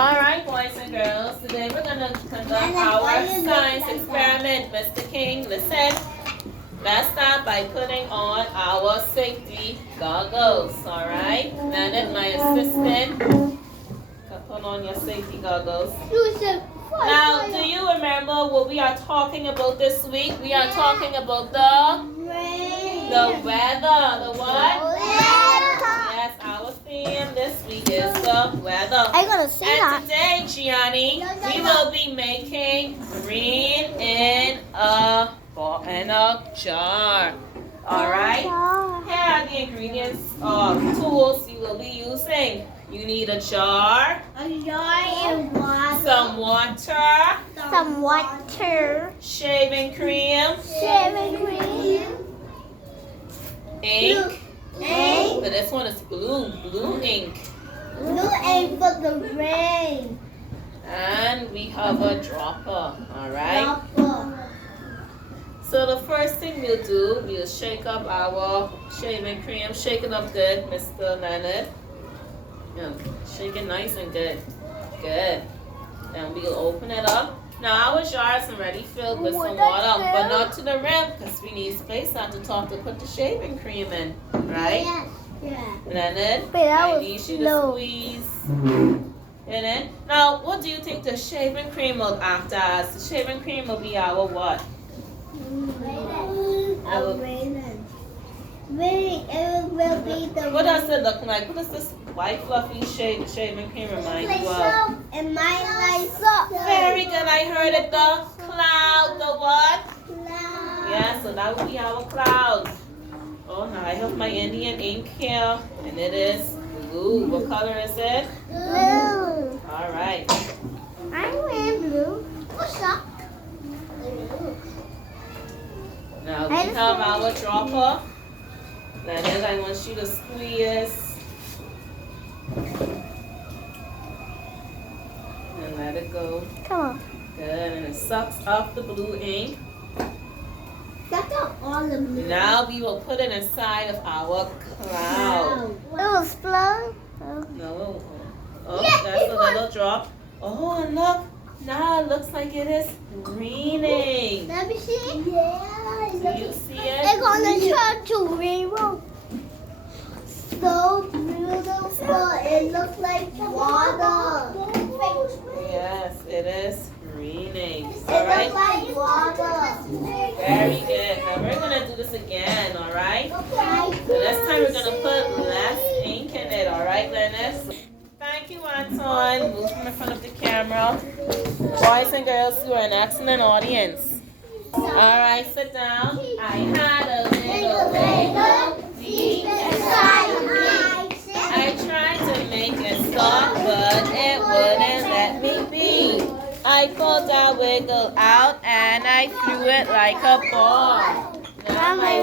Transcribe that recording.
Alright, boys and girls, today we're going to conduct our science experiment. Mr. King, listen. Let's start by putting on our safety goggles, alright? Leonard, my assistant, put on your safety goggles. Now, do you remember what we are talking about this week? We are talking about the weather. The what? Yes, our theme this week is the weather. I'm gonna see that. And today, Gianni, we will be making green in a jar. Alright? Here are the ingredients or tools you will be using. You need a jar. And water. Some water. Some water. Shaving cream. Shaving cream. Ink. Ink. But this one is blue ink. Blue ink for the rain. And we have a dropper. Alright? Dropper. So the first thing we'll do, we'll shake up our shaving cream. Shake it up good, Mr. Leonard. Yeah, shake it nice and good. Good. Then we'll open it up. Now our jar is already filled with some water, but not to the rim because we need space at the top to put the shaving cream in. Right? Yeah. Leonard, Wait, that I was need you to slow. squeeze it in. Now, what do you think the shaving cream will act as? The shaving cream will be our what? It will be the. What does it look like? What does this white fluffy shaving cream remind you of? It might like soap. Very good. I heard it. The cloud. The what? Cloud. Yeah, so that would be our clouds. Oh, now I have my Indian ink here, and it is blue. What color is it? Blue. All right. I'm wearing blue. What's up? Now we have our dropper. Leonard, I want you to squeeze and let it go. Come on. Good, and it sucks up the blue ink. That's all the blue. Now we will put it inside of our cloud. It was blue. No. Oh, Yeah, that's it a was. little drop. Oh, and look. Now it looks like it is greening. Let me see. Yeah. Do you see it? It's gonna turn to rainbow. So beautiful. It looks like water. Yes, it is greening. It All right. looks like water. Very good. Now we're gonna do this again. All right. So this time we're gonna put less ink in it. All right, Lennis. Thank you, Anton. Move from in front of the camera. Boys and girls, you are an excellent audience. All right, sit down. I had a little deep inside of me. I tried to make it stop, but it wouldn't let me be. I pulled that wiggle out and I threw it like a ball. Now my